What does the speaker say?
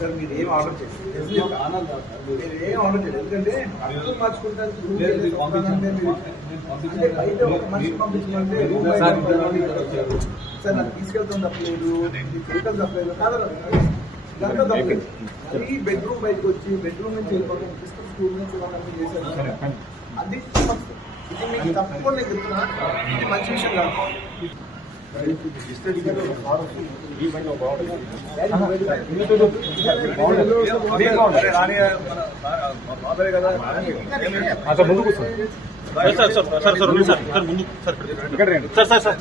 Sir మీరు ఏం order చేయండి, మీరు ఏం ఆర్డర్ చేయండి. ఎందుకంటే అర్థం మార్చుకుంటానికి అంటే బయట ఒక మనిషి పంపించమంటే సార్ నాకు తీసుకెళ్తాం తప్పలేదు, వెహికల్ తప్పలేదు కాదు, ఇదంతా తప్పలేదు. అది బెడ్రూమ్ బయటకు వచ్చి బెడ్రూమ్ నుంచి వెళ్ళిపోవడం, స్కూల్ నుంచి వాళ్ళని చేశారు. అది ఇది మీకు తప్పకుండా నేను చెప్తున్నా, ఇది మంచి విషయం కాదు. ముందుకు sir sir sir sir sir sir ముందు సార్ సార్ సార్ సార్